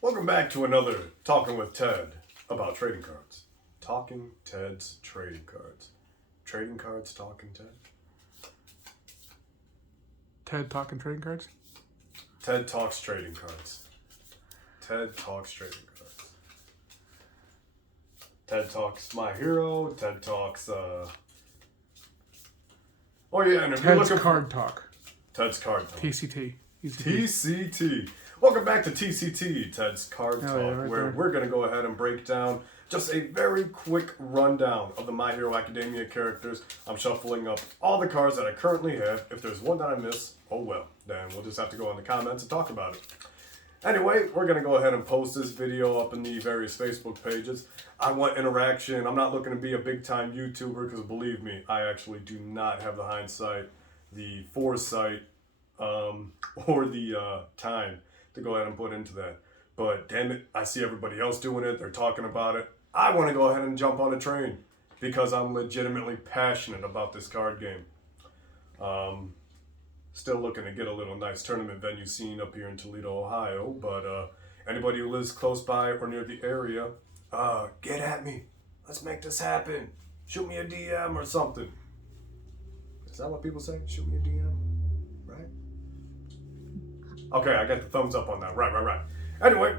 Welcome back to another Talking with Ted about trading cards. Talking Ted's trading cards. Trading cards, Talking Ted. Ted talking trading cards? Ted talks trading cards. Ted talks trading cards. Ted talks My Hero. Ted talks, oh yeah, and if you're Ted's looking card talk. Ted's card talk. TCT. TCT. Welcome back to TCT, Ted's Card Talk, yeah, right where there. we're going to go ahead and break down just a very quick rundown of the My Hero Academia characters. I'm shuffling up all the cards that I currently have. If there's one that I miss, oh well, then we'll just have to go in the comments and talk about it. Anyway, we're going to go ahead and post this video up in the various Facebook pages. I want interaction. I'm not looking to be a big-time YouTuber because, believe me, I actually do not have the hindsight, the foresight, or the time to go ahead and put into that. But damn it, I see everybody else doing it. They're talking about it. I want to go ahead and jump on a train because I'm legitimately passionate about this card game. Still looking to get a little nice tournament venue scene up here in Toledo, Ohio. But anybody who lives close by or near the area, get at me. Let's make this happen. Shoot me a DM or something. Is that what people say? Shoot me a DM? Right? Okay, I got the thumbs up on that. Right. Anyway,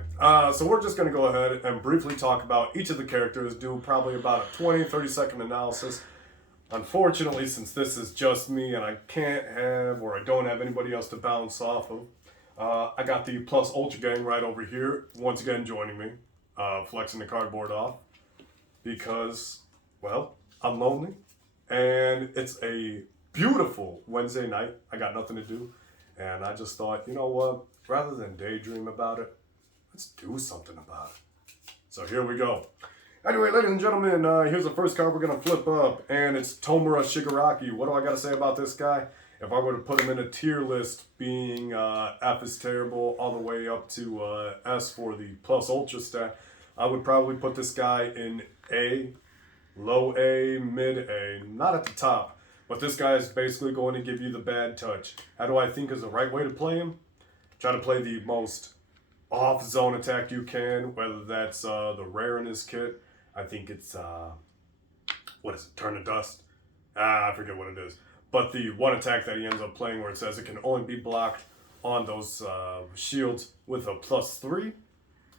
so we're just going to go ahead and briefly talk about each of the characters, do probably about a 30 second analysis. Unfortunately, since this is just me and I can't have or I don't have anybody else to bounce off of, I got the Plus Ultra Gang right over here, once again joining me, flexing the cardboard off, because, well, I'm lonely, and it's a beautiful Wednesday night. I got nothing to do. And I just thought, you know what? Rather than daydream about it, let's do something about it. So here we go. Anyway, ladies and gentlemen, here's the first card we're going to flip up. And it's Tomura Shigaraki. What do I got to say about this guy? If I were to put him in a tier list, being F is terrible all the way up to S for the plus ultra stat, I would probably put this guy in A, low A, mid A, not at the top. But this guy is basically going to give you the bad touch. How do I think is the right way to play him? Try to play the most off-zone attack you can, whether that's the rare in his kit. I think it's, what is it, Turn to Dust? I forget what it is. But the one attack that he ends up playing where it says it can only be blocked on those shields with a +3.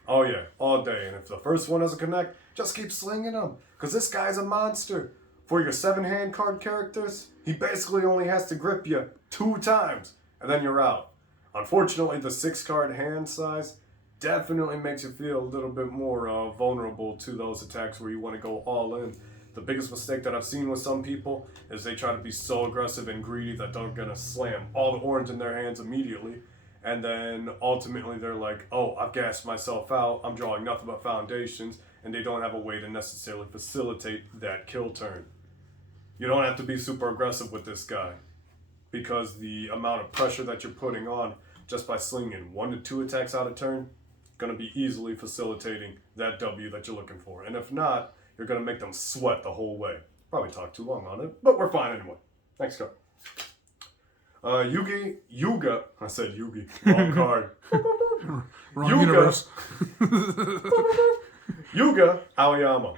Oh yeah, all day. And if the first one doesn't connect, just keep slinging them. Because this guy's a monster. For your 7-hand card characters, he basically only has to grip you 2 times, and then you're out. Unfortunately, the 6-card hand size definitely makes you feel a little bit more vulnerable to those attacks where you want to go all in. The biggest mistake that I've seen with some people is they try to be so aggressive and greedy that they're going to slam all the orange in their hands immediately, and then ultimately they're like, oh, I've gassed myself out, I'm drawing nothing but foundations, and they don't have a way to necessarily facilitate that kill turn. You don't have to be super aggressive with this guy because the amount of pressure that you're putting on just by slinging 1 to 2 attacks out of turn going to be easily facilitating that W that you're looking for. And if not, you're going to make them sweat the whole way. Probably talked too long on it, but we're fine anyway. Next card. Yuga. I said Yugi. Wrong card. Wrong universe. Yuga Aoyama.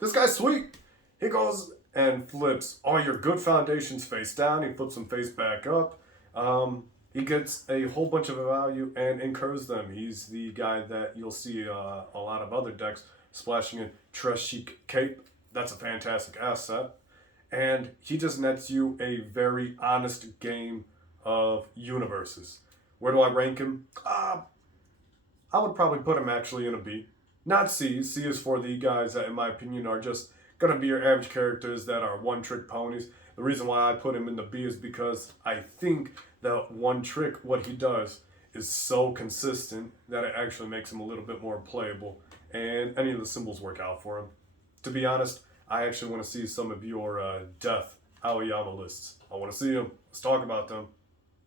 This guy's sweet. He goes and flips all your good foundations face down. He flips them face back up. He gets a whole bunch of value and incurs them. He's the guy that you'll see a lot of other decks splashing in Treshik Cape. That's a fantastic asset. And he just nets you a very honest game of Universus. Where do I rank him? I would probably put him actually in a B. Not C. C is for the guys that, in my opinion, are just going to be your average characters that are one-trick ponies. The reason why I put him in the B is because I think that one trick, what he does, is so consistent that it actually makes him a little bit more playable. And any of the symbols work out for him. To be honest, I actually want to see some of your Death Aoyama lists. I want to see them. Let's talk about them.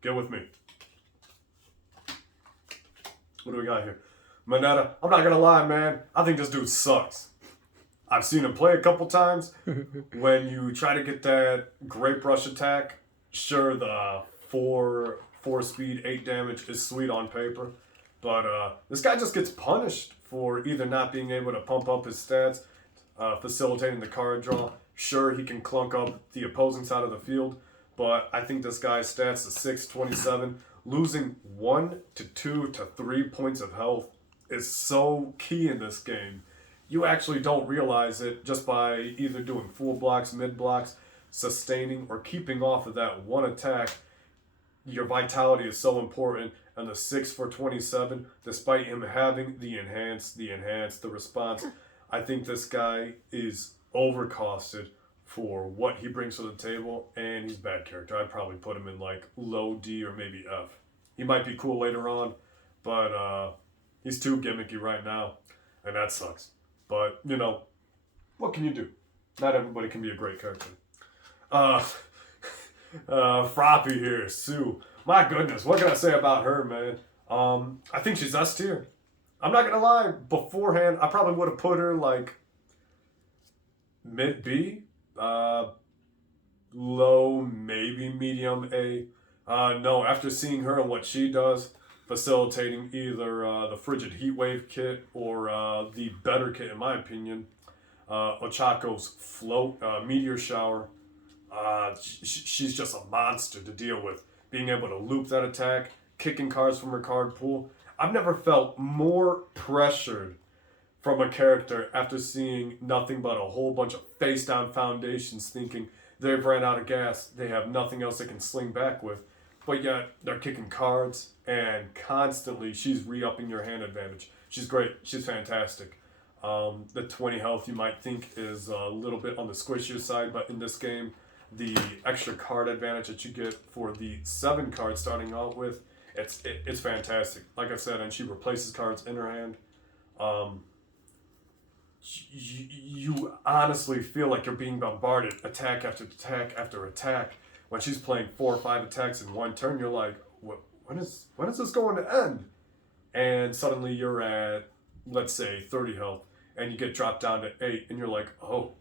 Get with me. What do we got here? Mineta. I'm not going to lie, man. I think this dude sucks. I've seen him play a couple times. When you try to get that Grape Rush attack, sure, the 4 speed, 8 damage is sweet on paper. But this guy just gets punished for either not being able to pump up his stats, facilitating the card draw. Sure, he can clunk up the opposing side of the field, but I think this guy's stats is 627. Losing 1 to 2 to 3 points of health is so key in this game. You actually don't realize it just by either doing full blocks, mid blocks, sustaining, or keeping off of that one attack. Your vitality is so important, and the 6 for 27, despite him having the response, I think this guy is overcosted for what he brings to the table, and he's a bad character. I'd probably put him in like low D or maybe F. He might be cool later on, but he's too gimmicky right now, and that sucks. But, you know, what can you do? Not everybody can be a great character. Froppy here, Sue. My goodness, what can I say about her, man? I think she's S tier. I'm not gonna lie, beforehand, I probably would have put her like mid B, low, maybe medium A. No, after seeing her and what she does, facilitating either the Frigid Heatwave kit or the better kit, in my opinion, Ochako's Float Meteor Shower. She's just a monster to deal with. Being able to loop that attack, kicking cards from her card pool. I've never felt more pressured from a character after seeing nothing but a whole bunch of face down foundations, thinking they've ran out of gas, they have nothing else they can sling back with, but yet they're kicking cards, and constantly she's re-upping your hand advantage. She's great. She's fantastic. The 20 health you might think is a little bit on the squishier side, but in this game, the extra card advantage that you get for the 7 cards starting out with, it's fantastic. Like I said, and she replaces cards in her hand. You honestly feel like you're being bombarded, attack after attack after attack. When she's playing 4 or 5 attacks in one turn, you're like, when is this going to end? And suddenly you're at, let's say, 30 health, and you get dropped down to 8, and you're like, oh,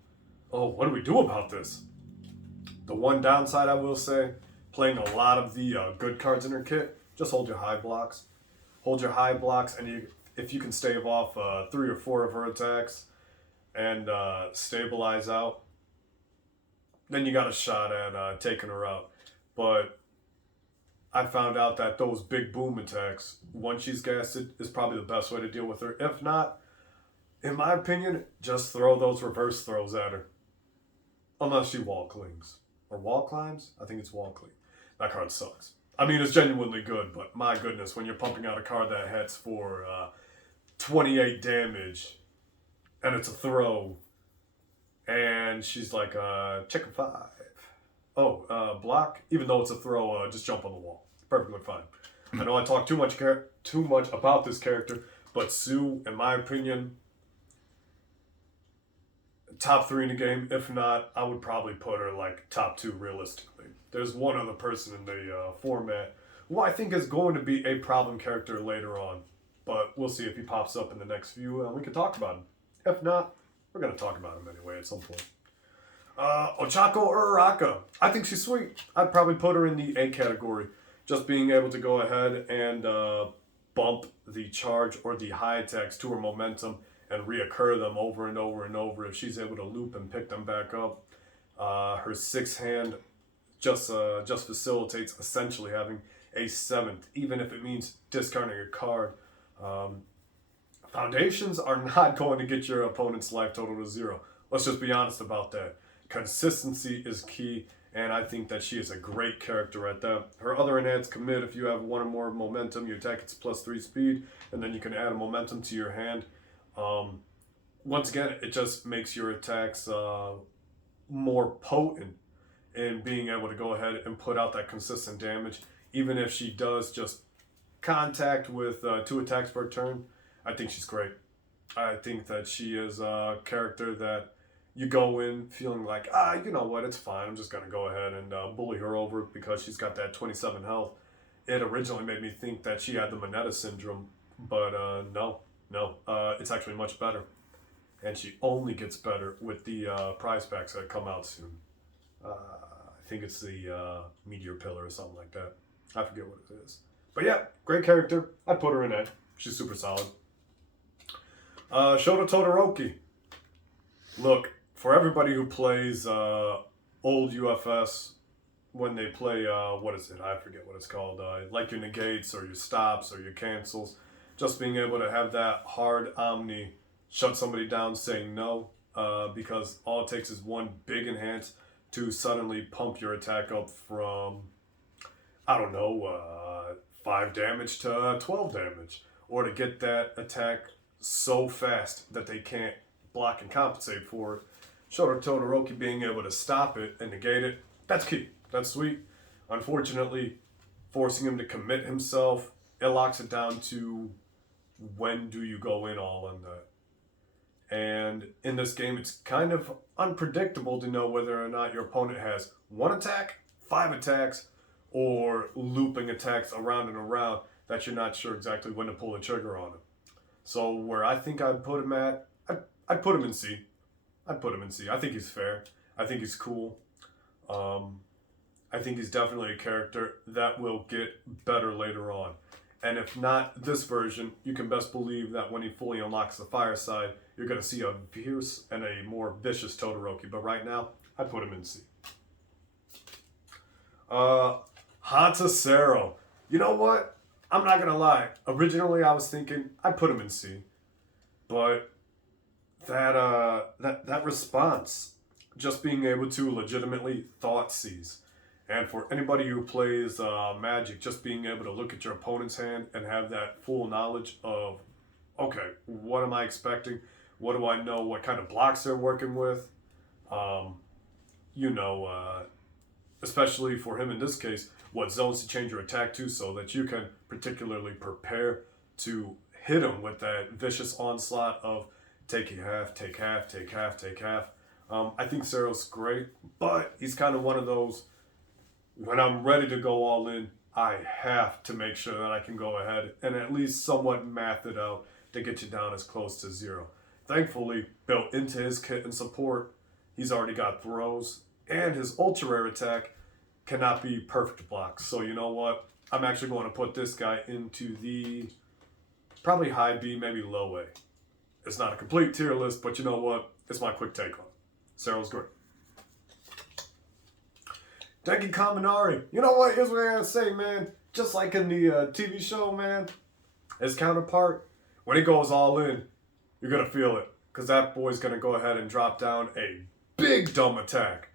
what do we do about this? The one downside I will say, playing a lot of the good cards in her kit, just hold your high blocks. Hold your high blocks, and if you can stave off 3 or 4 of her attacks and stabilize out, then you got a shot at taking her out. But I found out that those big boom attacks, once she's gasted, is probably the best way to deal with her. If not, in my opinion, just throw those reverse throws at her. Unless she wall clings. Or wall climbs? I think it's wall cling. That card sucks. I mean, it's genuinely good, but my goodness, when you're pumping out a card that hits for 28 damage, and it's a throw, and she's like, check a 5. Oh, block? Even though it's a throw, just jump on the wall. Perfectly fine. I know I talk too much about this character, but Sue, in my opinion, top 3 in the game. If not, I would probably put her like top 2 realistically. There's one other person in the format who I think is going to be a problem character later on, but we'll see if he pops up in the next few, and we can talk about him. If not, we're going to talk about him anyway at some point. Ochako Uraraka. I think she's sweet. I'd probably put her in the A category. Just being able to go ahead and bump the charge or the high attacks to her momentum and reoccur them over and over and over. If she's able to loop and pick them back up, her 6th hand just facilitates essentially having a 7th, even if it means discarding a card. Foundations are not going to get your opponent's life total to 0. Let's just be honest about that. Consistency is key, and I think that she is a great character at that. Her other enhanced commit, if you have 1 or more momentum, you attack it's +3 speed, and then you can add a momentum to your hand. Once again, it just makes your attacks more potent in being able to go ahead and put out that consistent damage. Even if she does just contact with 2 attacks per turn, I think she's great. I think that she is a character that you go in feeling like, you know what, it's fine. I'm just going to go ahead and bully her over because she's got that 27 health. It originally made me think that she had the Moneta syndrome, but no, it's actually much better. And she only gets better with the prize packs that come out soon. I think it's the Meteor Pillar or something like that. I forget what it is. But yeah, great character. I'd put her in that. She's super solid. Shota Todoroki. Look, for everybody who plays old UFS, when they play, what is it? I forget what it's called. Like your negates or your stops or your cancels. Just being able to have that hard omni shut somebody down saying no, because all it takes is one big enhance to suddenly pump your attack up from, I don't know, 5 damage to 12 damage. Or to get that attack so fast that they can't block and compensate for it. Shota Todoroki being able to stop it and negate it, that's key. That's sweet. Unfortunately, forcing him to commit himself, it locks it down to when do you go in all on that. And in this game, it's kind of unpredictable to know whether or not your opponent has 1 attack, 5 attacks, or looping attacks around and around that you're not sure exactly when to pull the trigger on him. So where I think I'd put him at, I'd put him in C. I'd put him in C. I think he's fair. I think he's cool. I think he's definitely a character that will get better later on. And if not this version, you can best believe that when he fully unlocks the fire side, you're going to see a fierce and a more vicious Todoroki. But right now, I'd put him in C. Hatasero. You know what? I'm not going to lie. Originally, I was thinking I'd put him in C. But that response, just being able to legitimately thought seize. And for anybody who plays Magic, just being able to look at your opponent's hand and have that full knowledge of, okay, what am I expecting? What do I know? What kind of blocks they're working with? Especially for him in this case, what zones to change your attack to so that you can particularly prepare to hit him with that vicious onslaught of take half, take half, take half, take half. I think Sero's great, but he's kind of one of those, when I'm ready to go all in, I have to make sure that I can go ahead and at least somewhat math it out to get you down as close to 0. Thankfully, built into his kit and support, he's already got throws, and his ultra rare attack cannot be perfect blocks. So you know what? I'm actually going to put this guy into the probably high B, maybe low A. It's not a complete tier list, but you know what? It's my quick take on it. Sero's great. Denki Kaminari. You know what? Here's what I gotta say, man. Just like in the TV show, man, his counterpart, when he goes all in, you're gonna feel it. Because that boy's gonna go ahead and drop down a big dumb attack.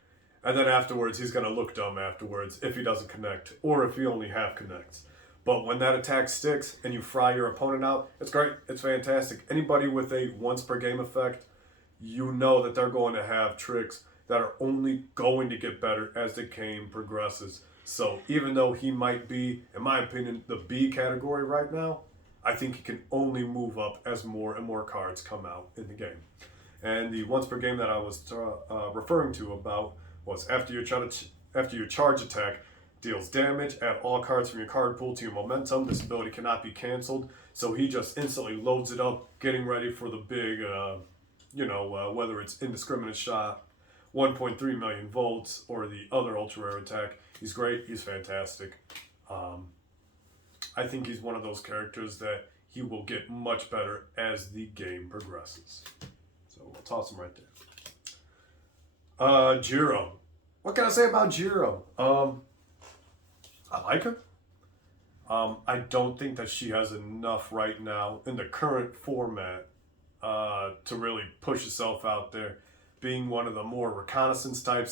And then afterwards, he's gonna look dumb afterwards if he doesn't connect. Or if he only half connects. But when that attack sticks and you fry your opponent out, it's great. It's fantastic. Anybody with a once per game effect, you know that they're going to have tricks that are only going to get better as the game progresses. So even though he might be, in my opinion, the B category right now, I think he can only move up as more and more cards come out in the game. And the once per game that I was referring to about was after your charge attack deals damage, add all cards from your card pool to your momentum. This ability cannot be canceled. So he just instantly loads it up, getting ready for the big, whether it's indiscriminate shot, 1.3 million volts, or the other ultra rare attack. He's great. He's fantastic. I think he's one of those characters that he will get much better as the game progresses. So we'll toss him right there. Jiro. What can I say about Jiro? I like her. I don't think that she has enough right now in the current format to really push herself out there. Being one of the more reconnaissance type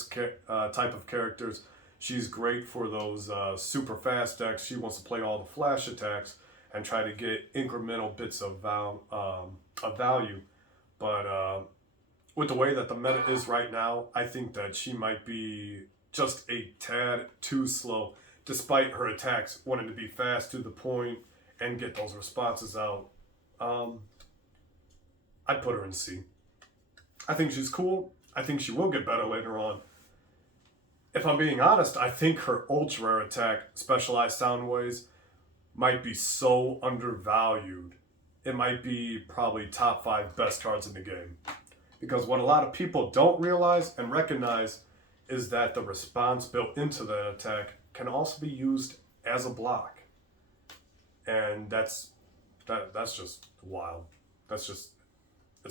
of characters, she's great for those super fast decks. She wants to play all the flash attacks and try to get incremental bits of value. But with the way that the meta is right now, I think that she might be just a tad too slow, despite her attacks wanting to be fast to the point and get those responses out. I'd put her in C. I think she's cool. I think she will get better later on. If I'm being honest, I think her ultra rare attack, Specialized Sound Waves, might be so undervalued. It might be probably top 5 best cards in the game. Because what a lot of people don't realize and recognize is that the response built into that attack can also be used as a block. And that's That's just wild. It's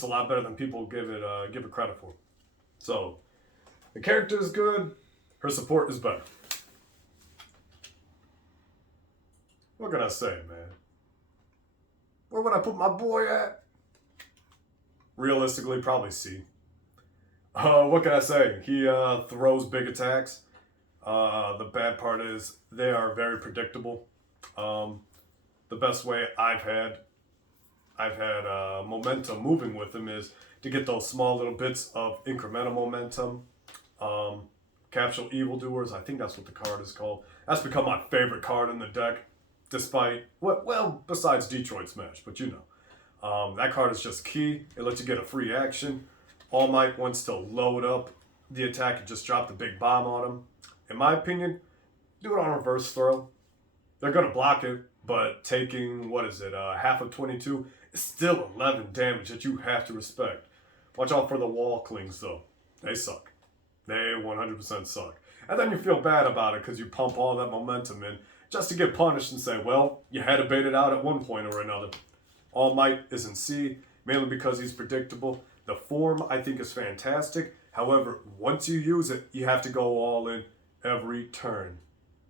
a lot better than people give it credit for. So the character is good. Her support is better. What can I say, man? Where would I put my boy at? Realistically, probably C. What can I say? He throws big attacks. The bad part is they are very predictable. The best way I've had momentum moving with him is to get those small little bits of incremental momentum. Capsule Evildoers, I think that's what the card is called. That's become my favorite card in the deck, despite, well, besides Detroit Smash, but you know. That card is just key. It lets you get a free action. All Might wants to load up the attack and just drop the big bomb on him. In my opinion, do it on reverse throw. They're going to block it, but taking, half of 22 is still 11 damage that you have to respect. Watch out for the wall clings, though. They suck. They 100% suck. And then you feel bad about it because you pump all that momentum in just to get punished and say, well, you had to bait it out at one point or another. All Might is in C, mainly because he's predictable. The form, I think, is fantastic. However, once you use it, you have to go all in every turn.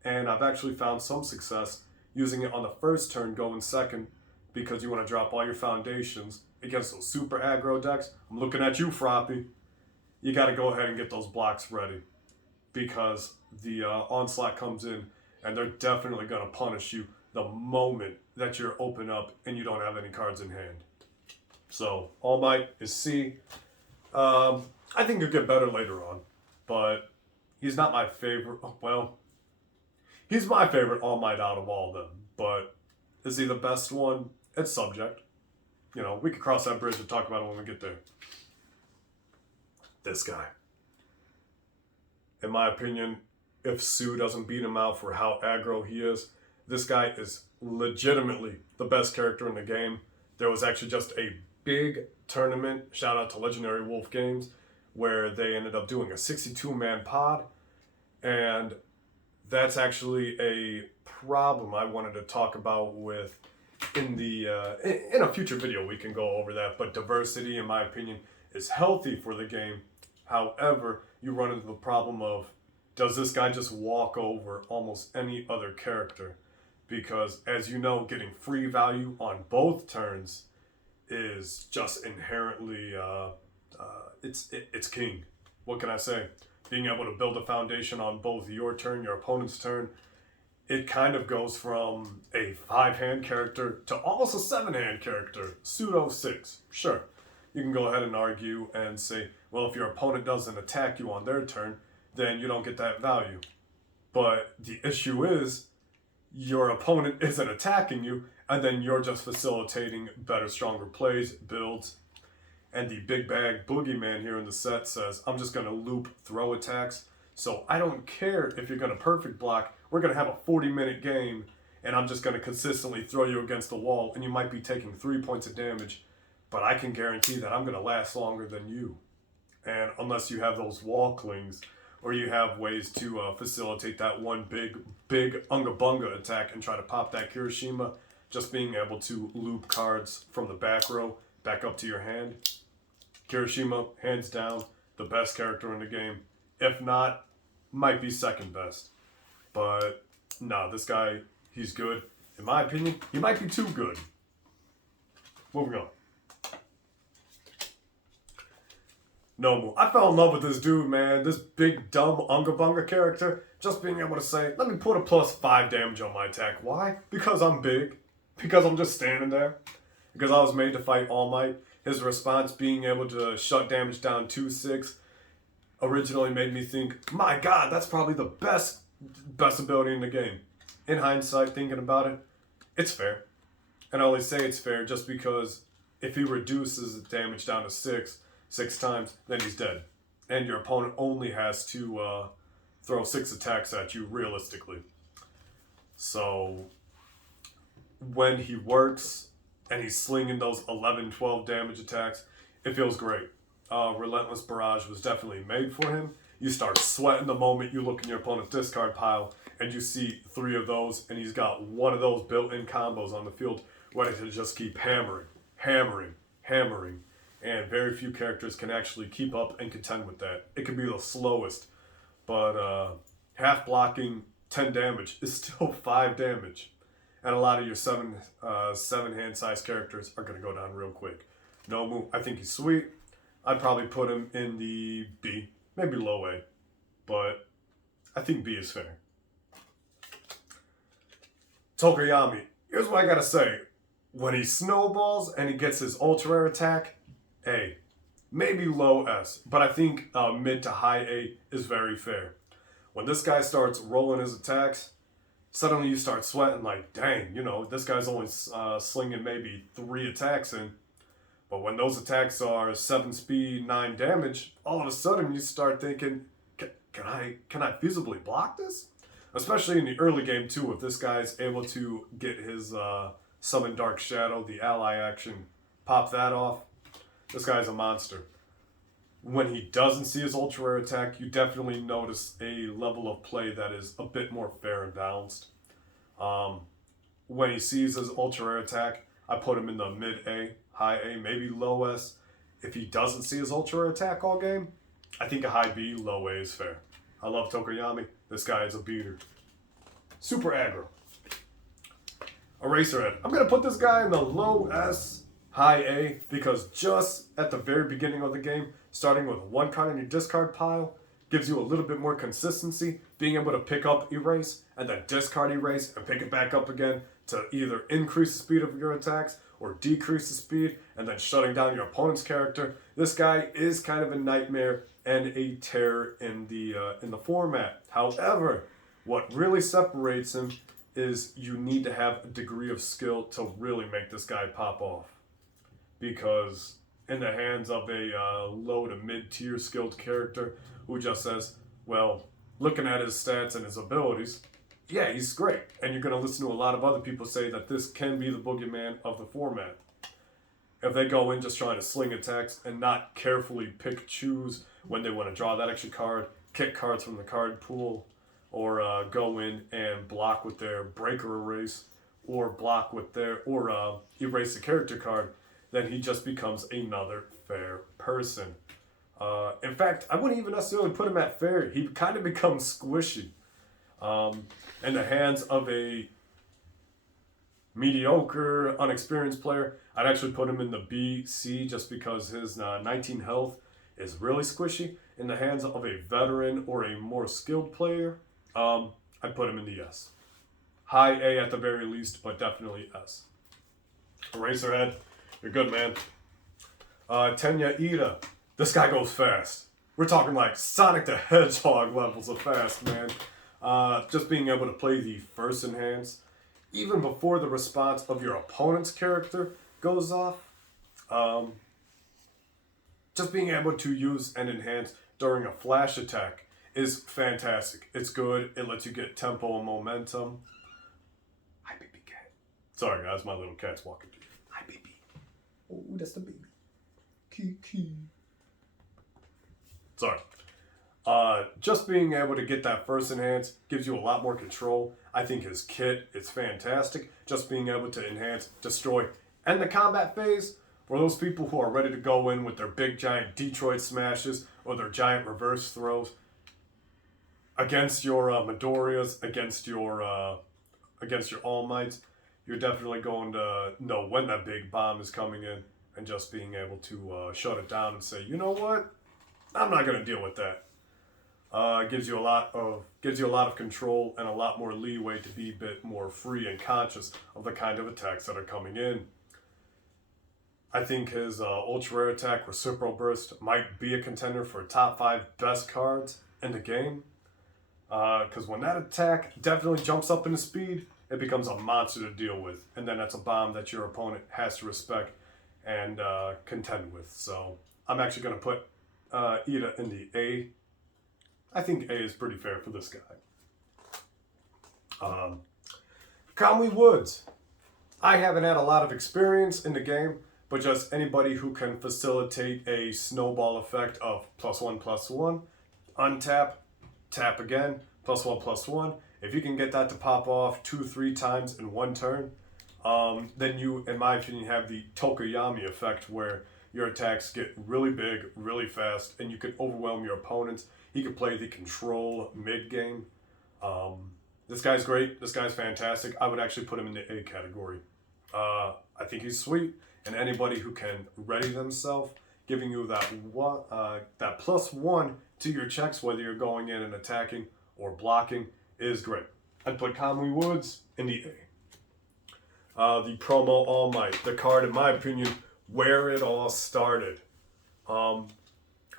And I've actually found some success using it on the first turn, going second, because you want to drop all your foundations against those super aggro decks. I'm looking at you, Froppy. You got to go ahead and get those blocks ready, because the onslaught comes in, and they're definitely going to punish you the moment that you're open up and you don't have any cards in hand. So, All Might is C. I think he'll get better later on, but he's not my favorite. Well, he's my favorite All Might out of all of them, but is he the best one? It's subject. You know, we could cross that bridge and talk about it when we get there. This guy. In my opinion, if Sue doesn't beat him out for how aggro he is, this guy is legitimately the best character in the game. There was actually just a big tournament, shout out to Legendary Wolf Games, where they ended up doing a 62-man pod, and that's actually a problem I wanted to talk about with in a future video. We can go over that, but diversity, in my opinion, is healthy for the game. However, you run into the problem of, does this guy just walk over almost any other character? Because, as you know, getting free value on both turns is just inherently, it's king. What can I say? Being able to build a foundation on both your turn, your opponent's turn, it kind of goes from a 5-hand character to almost a 7-hand character, pseudo 6. Sure, you can go ahead and argue and say, well, if your opponent doesn't attack you on their turn, then you don't get that value. But the issue is, your opponent isn't attacking you, and then you're just facilitating better, stronger plays, builds. And the big bag boogeyman here in the set says, I'm just going to loop throw attacks. So I don't care if you're going to perfect block. We're going to have a 40-minute game, and I'm just going to consistently throw you against the wall, and you might be taking 3 points of damage, but I can guarantee that I'm going to last longer than you. And unless you have those wall clings, or you have ways to facilitate that one big Unga Bunga attack and try to pop that Kirishima, just being able to loop cards from the back row back up to your hand. Kirishima, hands down, the best character in the game. If not, might be second best. But, nah, this guy, he's good. In my opinion, he might be too good. Moving on. No, I fell in love with this dude, man. This big, dumb Unga Bunga character. Just being able to say, let me put a +5 damage on my attack. Why? Because I'm big. Because I'm just standing there. Because I was made to fight All Might. His response, being able to shut damage down 2/6, originally made me think, my God, that's probably the best ability in the game. In hindsight, thinking about it, it's fair. And I only say it's fair just because if he reduces damage down to 6 times, then he's dead. And your opponent only has to throw 6 attacks at you realistically. So when he works and he's slinging those 11, 12 damage attacks, it feels great. Relentless Barrage was definitely made for him. You start sweating the moment you look in your opponent's discard pile and you see 3 of those, and he's got one of those built-in combos on the field ready to just keep hammering, hammering, hammering, and very few characters can actually keep up and contend with that. It can be the slowest, but half blocking 10 damage is still 5 damage. And a lot of your 7 hand size characters are going to go down real quick. Nomu, I think he's sweet. I'd probably put him in the B, maybe low A, but I think B is fair. Tokoyami, here's what I gotta say. When he snowballs and he gets his ultra rare attack, A. Maybe low S, but I think mid to high A is very fair. When this guy starts rolling his attacks, suddenly you start sweating like, dang, this guy's only slinging maybe 3 attacks in. But when those attacks are 7 speed, 9 damage, all of a sudden you start thinking, can I feasibly block this? Especially in the early game too, if this guy's able to get his Summon Dark Shadow, the ally action, pop that off, this guy's a monster. When he doesn't see his ultra rare attack, you definitely notice a level of play that is a bit more fair and balanced. When he sees his ultra rare attack, I put him in the mid A, high A, maybe low S. If he doesn't see his ultra rare attack all game, I think a high B, low A is fair. I love Tokoyami. This guy is a beater. Super aggro. Eraserhead. I'm going to put this guy in the low S, high A, because just at the very beginning of the game, starting with 1 card in your discard pile, gives you a little bit more consistency, being able to pick up Erase, and then discard Erase, and pick it back up again to either increase the speed of your attacks, or decrease the speed, and then shutting down your opponent's character. This guy is kind of a nightmare and a terror in the format. However, what really separates him is you need to have a degree of skill to really make this guy pop off. Because in the hands of a low to mid-tier skilled character who just says, well, looking at his stats and his abilities, yeah, he's great. And you're going to listen to a lot of other people say that this can be the boogeyman of the format. If they go in just trying to sling attacks and not carefully choose when they want to draw that extra card, kick cards from the card pool, or go in and block with their breaker erase, or block with erase the character card, then he just becomes another fair person. In fact, I wouldn't even necessarily put him at fair. He kind of becomes squishy. In the hands of a mediocre, unexperienced player, I'd actually put him in the B, C, just because his 19 health is really squishy. In the hands of a veteran or a more skilled player, I'd put him in the S. High A at the very least, but definitely S. Eraserhead, you're good, man. Tenya Ida, this guy goes fast. We're talking like Sonic the Hedgehog levels of fast, man. Just being able to play the first enhance, even before the response of your opponent's character goes off. Just being able to use an enhance during a flash attack is fantastic. It's good. It lets you get tempo and momentum. Hi, baby cat. Sorry, guys. My little cat's walking through. Hi, baby. Oh, that's the baby. Kiki. Sorry. Just being able to get that first enhance gives you a lot more control. I think his kit is fantastic. Just being able to enhance, destroy, end the combat phase for those people who are ready to go in with their big giant Detroit smashes or their giant reverse throws against your Midoriyas, against your All Mights. You're definitely going to know when that big bomb is coming in, and just being able to shut it down and say, you know what, I'm not going to deal with that. Gives you a lot of control and a lot more leeway to be a bit more free and conscious of the kind of attacks that are coming in. I think his ultra rare attack, Reciprocal Burst, might be a contender for top 5 best cards in the game. Because when that attack definitely jumps up in the speed, it becomes a monster to deal with. And then that's a bomb that your opponent has to respect and contend with. So I'm actually going to put Ida in the A. I think A is pretty fair for this guy. Conley Woods. I haven't had a lot of experience in the game, but just anybody who can facilitate a snowball effect of +1/+1, untap, tap again, +1/+1, If you can get that to pop off 2-3 times in one turn, then you, in my opinion, have the Tokoyami effect where your attacks get really big, really fast, and you can overwhelm your opponents. He could play the control mid game. This guy's great. This guy's fantastic. I would actually put him in the A category. I think he's sweet, and anybody who can ready themselves, giving you that +1 to your checks, whether you're going in and attacking or blocking, is great. I'd put Kamui Woods in the A. The promo All Might, the card, in my opinion, where it all started. I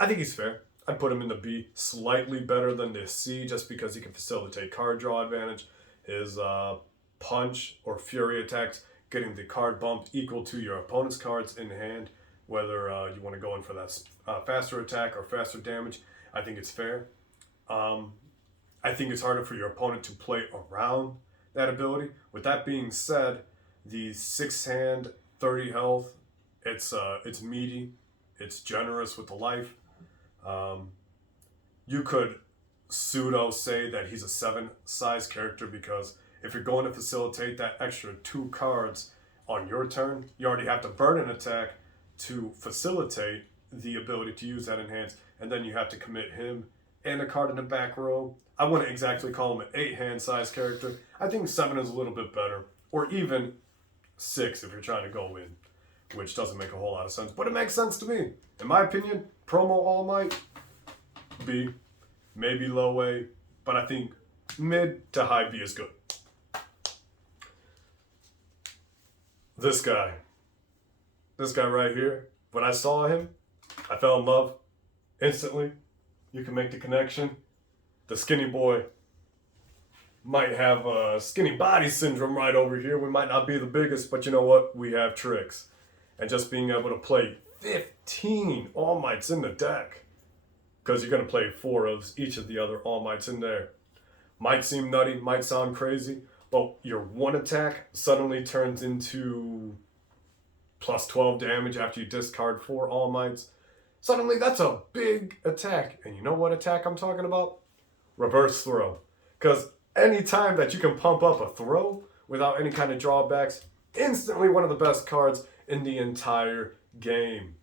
think he's fair. I'd put him in the B, slightly better than the C, just because he can facilitate card draw advantage. His punch or fury attacks, getting the card bumped equal to your opponent's cards in hand, whether you want to go in for that faster attack or faster damage. I think it's fair. I think it's harder for your opponent to play around that ability. With that being said, the 6-hand, 30 health, it's meaty, it's generous with the life. You could pseudo say that he's a 7 size character, because if you're going to facilitate that extra 2 cards on your turn, you already have to burn an attack to facilitate the ability to use that enhance, and then you have to commit him and a card in the back row. I wouldn't exactly call him an 8-hand size character. I think 7 is a little bit better, or even 6 if you're trying to go in, which doesn't make a whole lot of sense, but it makes sense to me. In my opinion, promo All Might, B, maybe low A, but I think mid to high B is good. This guy right here, when I saw him, I fell in love instantly. You can make the connection. The skinny boy might have a skinny body syndrome right over here. We might not be the biggest, but you know what? We have tricks. And just being able to play 15 All Mights in the deck, because you're going to play 4 of each of the other All Mights in there. Might seem nutty, might sound crazy, but your one attack suddenly turns into +12 damage after you discard 4 All Mights. Suddenly that's a big attack. And you know what attack I'm talking about? Reverse throw. Because any time that you can pump up a throw without any kind of drawbacks, instantly one of the best cards in the entire game.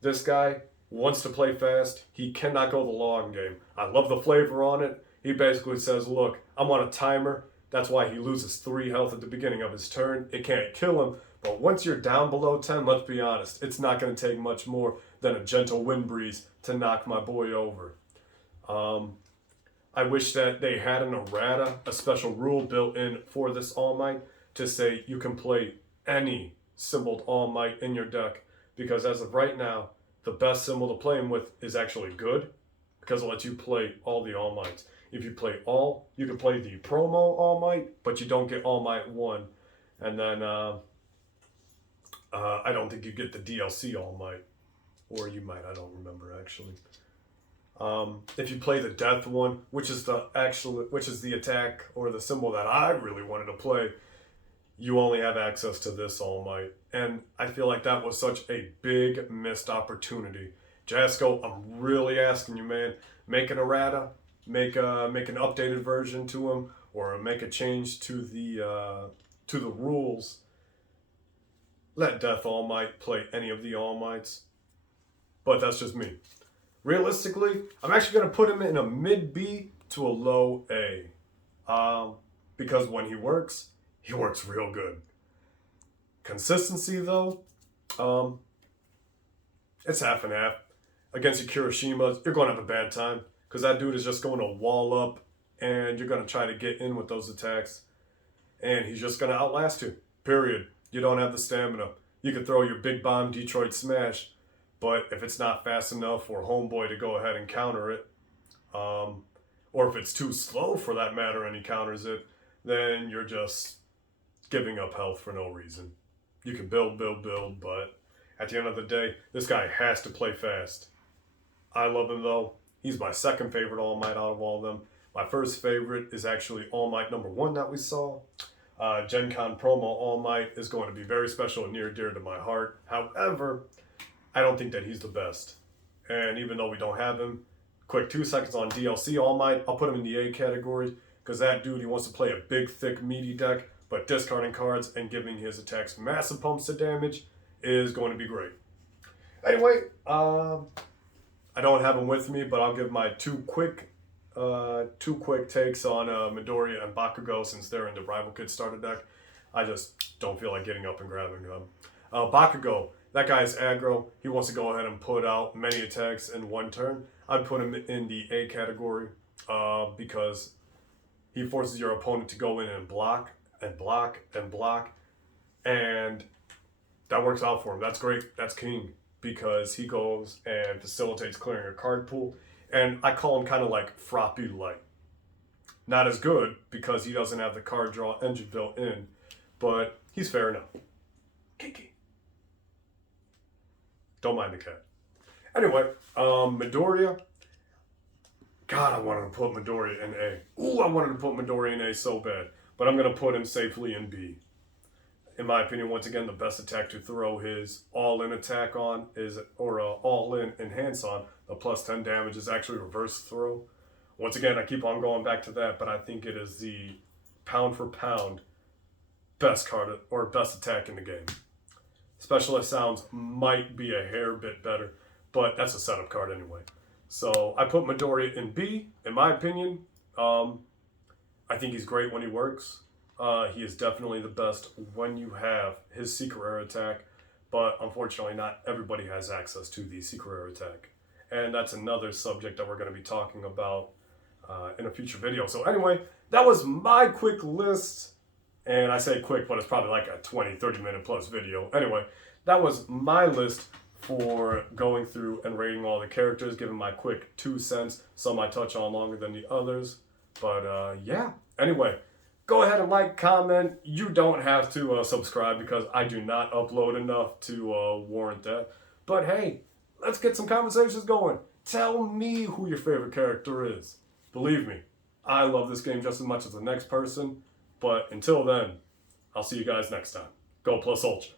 This guy wants to play fast. He cannot go the long game. I love the flavor on it. He basically says, look, I'm on a timer. That's why he loses 3 health at the beginning of his turn. It can't kill him. But once you're down below 10, let's be honest, it's not going to take much more than a gentle wind breeze to knock my boy over. I wish that they had an errata, a special rule built in for this All Might, to say you can play any symboled All Might in your deck. Because as of right now, the best symbol to play him with is actually good, because it lets you play all the All Mights. If you play all, you can play the promo All Might, but you don't get All Might 1. And then I don't think you get the DLC All Might. Or you might, I don't remember actually. If you play the death one, which is the attack or the symbol that I really wanted to play, you only have access to this All Might. And I feel like that was such a big missed opportunity. Jasko, I'm really asking you, man, make an errata, make an updated version to him, or make a change to the rules. Let Death All Might play any of the All Mights. But that's just me. Realistically, I'm actually going to put him in a mid B to a low A. Because when he works real good. Consistency, though, it's half and half. Against your Kirishimas, you're going to have a bad time, because that dude is just going to wall up, and you're going to try to get in with those attacks, and he's just going to outlast you, period. You don't have the stamina. You can throw your big bomb Detroit Smash, but if it's not fast enough for Homeboy to go ahead and counter it, or if it's too slow for that matter and he counters it, then you're just giving up health for no reason. You can build, but at the end of the day, this guy has to play fast. I love him though. He's my second favorite All Might out of all of them. My first favorite is actually All Might number 1 that we saw. Gen Con promo All Might is going to be very special and near and dear to my heart. However, I don't think that he's the best. And even though we don't have him, quick 2 seconds on DLC All Might, I'll put him in the A category, because that dude, he wants to play a big, thick, meaty deck, but discarding cards and giving his attacks massive pumps of damage is going to be great. Anyway, I don't have them with me, but I'll give my two quick takes on Midoriya and Bakugo since they're in the Rival Kid starter deck. I just don't feel like getting up and grabbing them. Bakugo, that guy's aggro. He wants to go ahead and put out many attacks in one turn. I'd put him in the A category because he forces your opponent to go in and block and block and block, and that works out for him. That's great. That's king because he goes and facilitates clearing a card pool, and I call him kind of like Froppy Light. Not as good because he doesn't have the card draw engine built in, but he's fair enough. Kiki. Don't mind the cat. Anyway, Midoriya. God, I wanted to put Midoriya in A. Ooh, I wanted to put Midoriya in A so bad. But I'm going to put him safely in B. In my opinion, once again, the best attack to throw his all-in attack on is, or all-in enhance on, the plus 10 damage is actually reverse throw. Once again, I keep on going back to that, but I think it is the pound for pound best card or best attack in the game. Specialist Sounds might be a hair bit better, but that's a setup card anyway. So I put Midoriya in B, in my opinion. I think he's great when he works. He is definitely the best when you have his Secret Rare attack, but unfortunately not everybody has access to the Secret Rare attack. And that's another subject that we're going to be talking about in a future video. So anyway, that was my quick list. And I say quick, but it's probably like a 20, 30 minute plus video. Anyway, that was my list for going through and rating all the characters, giving my quick 2 cents. Some I touch on longer than the others. But yeah, anyway, go ahead and like, comment. You don't have to subscribe because I do not upload enough to warrant that. But hey, let's get some conversations going. Tell me who your favorite character is. Believe me, I love this game just as much as the next person. But until then, I'll see you guys next time. Go plus ultra.